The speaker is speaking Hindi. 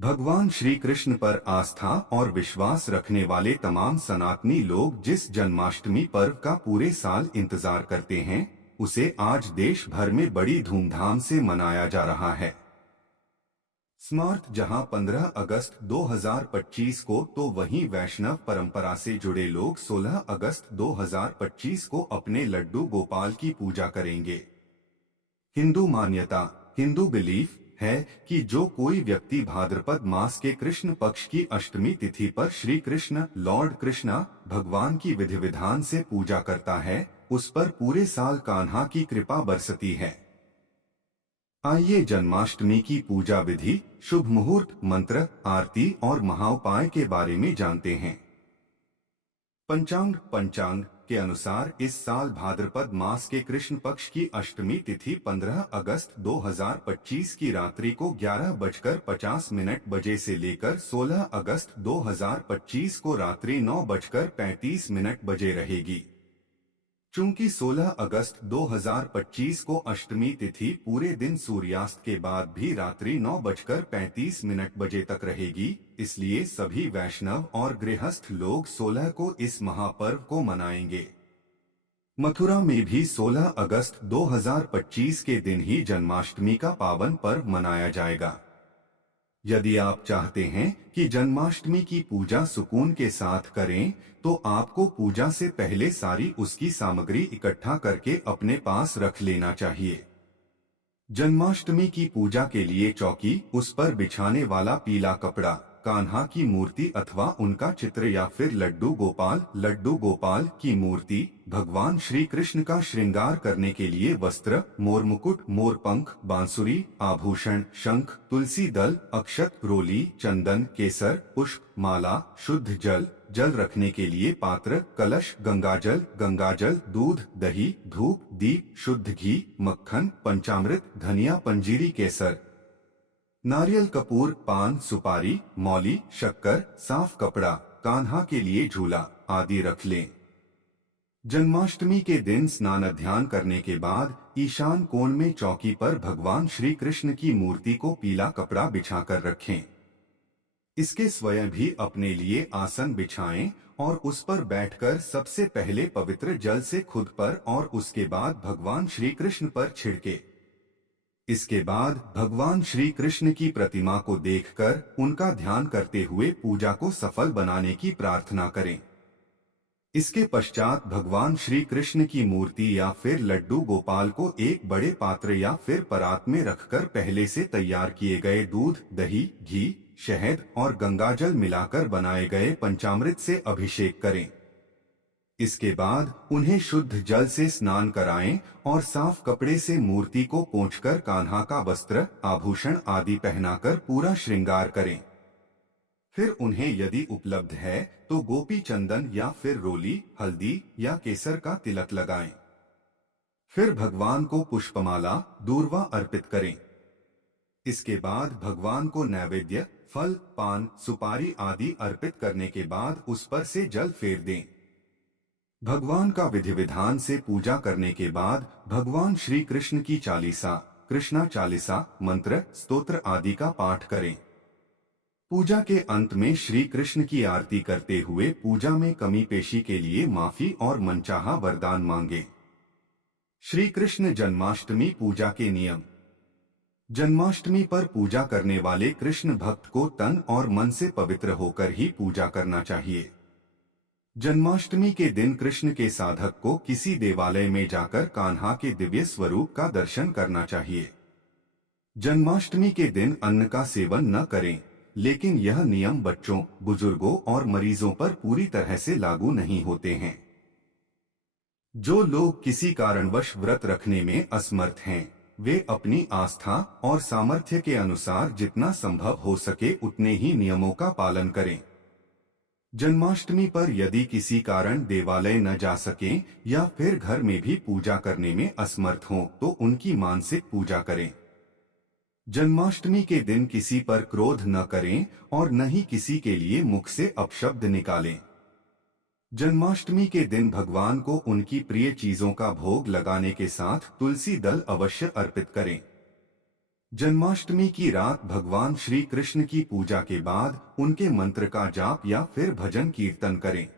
भगवान श्री कृष्ण पर आस्था और विश्वास रखने वाले तमाम सनातनी लोग जिस जन्माष्टमी पर्व का पूरे साल इंतजार करते हैं, उसे आज देश भर में बड़ी धूमधाम से मनाया जा रहा है। स्मार्ट जहां 15 अगस्त 2025 को तो वहीं वैष्णव परंपरा से जुड़े लोग 16 अगस्त 2025 को अपने लड्डू गोपाल की पूजा करेंगे। हिंदू मान्यता, हिंदू बिलीफ है कि जो कोई व्यक्ति भाद्रपद मास के कृष्ण पक्ष की अष्टमी तिथि पर श्री कृष्ण लॉर्ड कृष्णा भगवान की विधि विधान से पूजा करता है, उस पर पूरे साल कान्हा की कृपा बरसती है। आइए जन्माष्टमी की पूजा विधि, शुभ मुहूर्त, मंत्र, आरती और महाउपाय के बारे में जानते हैं। पंचांग के अनुसार इस साल भाद्रपद मास के कृष्ण पक्ष की अष्टमी तिथि 15 अगस्त 2025 की रात्रि को 11:50 बजे से लेकर 16 अगस्त 2025 को रात्रि 9:35 बजे रहेगी। चूंकि 16 अगस्त 2025 को अष्टमी तिथि पूरे दिन सूर्यास्त के बाद भी रात्रि 9:35 बजे तक रहेगी, इसलिए सभी वैष्णव और गृहस्थ लोग 16 को इस महापर्व को मनाएंगे। मथुरा में भी 16 अगस्त 2025 के दिन ही जन्माष्टमी का पावन पर्व मनाया जाएगा। यदि आप चाहते हैं कि जन्माष्टमी की पूजा सुकून के साथ करें, तो आपको पूजा से पहले सारी उसकी सामग्री इकट्ठा करके अपने पास रख लेना चाहिए। जन्माष्टमी की पूजा के लिए चौकी, उस पर बिछाने वाला पीला कपड़ा, कान्हा की मूर्ति अथवा उनका चित्र या फिर लड्डू गोपाल की मूर्ति, भगवान श्री कृष्ण का श्रृंगार करने के लिए वस्त्र, मोर मुकुट, मोर पंख, बांसुरी, आभूषण, शंख, तुलसी दल, अक्षत, रोली, चंदन, केसर, पुष्प, माला, शुद्ध जल रखने के लिए पात्र, कलश, गंगाजल, दूध, दही, धूप, दीप, शुद्ध घी, मक्खन, पंचामृत, धनिया, पंजीरी, केसर, नारियल, कपूर, पान, सुपारी, मौली, शक्कर, साफ कपड़ा, कान्हा के लिए झूला आदि रख लें। जन्माष्टमी के दिन स्नान ध्यान करने के बाद ईशान कोण में चौकी पर भगवान श्री कृष्ण की मूर्ति को पीला कपड़ा बिछाकर रखें। इसके स्वयं भी अपने लिए आसन बिछाएं और उस पर बैठकर सबसे पहले पवित्र जल से खुद पर और उसके बाद भगवान श्री कृष्ण पर छिड़के। इसके बाद भगवान श्री कृष्ण की प्रतिमा को देखकर उनका ध्यान करते हुए पूजा को सफल बनाने की प्रार्थना करें। इसके पश्चात भगवान श्री कृष्ण की मूर्ति या फिर लड्डू गोपाल को एक बड़े पात्र या फिर परात में रखकर पहले से तैयार किए गए दूध, दही, घी, शहद और गंगाजल मिलाकर बनाए गए पंचामृत से अभिषेक करें। इसके बाद उन्हें शुद्ध जल से स्नान कराएं और साफ कपड़े से मूर्ति को पोंछकर कान्हा का वस्त्र, आभूषण आदि पहनाकर पूरा श्रृंगार करें। फिर उन्हें यदि उपलब्ध है तो गोपी चंदन या फिर रोली, हल्दी या केसर का तिलक लगाएं। फिर भगवान को पुष्पमाला, दूर्वा अर्पित करें। इसके बाद भगवान को नैवेद्य, फल, पान, सुपारी आदि अर्पित करने के बाद उस पर से जल फेर दें। भगवान का विधि विधान से पूजा करने के बाद भगवान श्री कृष्ण की चालीसा, कृष्णा चालीसा, मंत्र, स्तोत्र आदि का पाठ करें। पूजा के अंत में श्री कृष्ण की आरती करते हुए पूजा में कमी पेशी के लिए माफी और मनचाहा वरदान मांगे। श्री कृष्ण जन्माष्टमी पूजा के नियम। जन्माष्टमी पर पूजा करने वाले कृष्ण भक्त को तन और मन से पवित्र होकर ही पूजा करना चाहिए। जन्माष्टमी के दिन कृष्ण के साधक को किसी देवालय में जाकर कान्हा के दिव्य स्वरूप का दर्शन करना चाहिए। जन्माष्टमी के दिन अन्न का सेवन न करें, लेकिन यह नियम बच्चों, बुजुर्गों और मरीजों पर पूरी तरह से लागू नहीं होते हैं। जो लोग किसी कारणवश व्रत रखने में असमर्थ हैं, वे अपनी आस्था और सामर्थ्य के अनुसार जितना संभव हो सके उतने ही नियमों का पालन करें। जन्माष्टमी पर यदि किसी कारण देवालय न जा सकें या फिर घर में भी पूजा करने में असमर्थ हों, तो उनकी मानसिक पूजा करें। जन्माष्टमी के दिन किसी पर क्रोध न करें और न ही किसी के लिए मुख से अपशब्द निकालें। जन्माष्टमी के दिन भगवान को उनकी प्रिय चीजों का भोग लगाने के साथ तुलसी दल अवश्य अर्पित करें। जन्माष्टमी की रात भगवान श्री कृष्ण की पूजा के बाद उनके मंत्र का जाप या फिर भजन कीर्तन करें।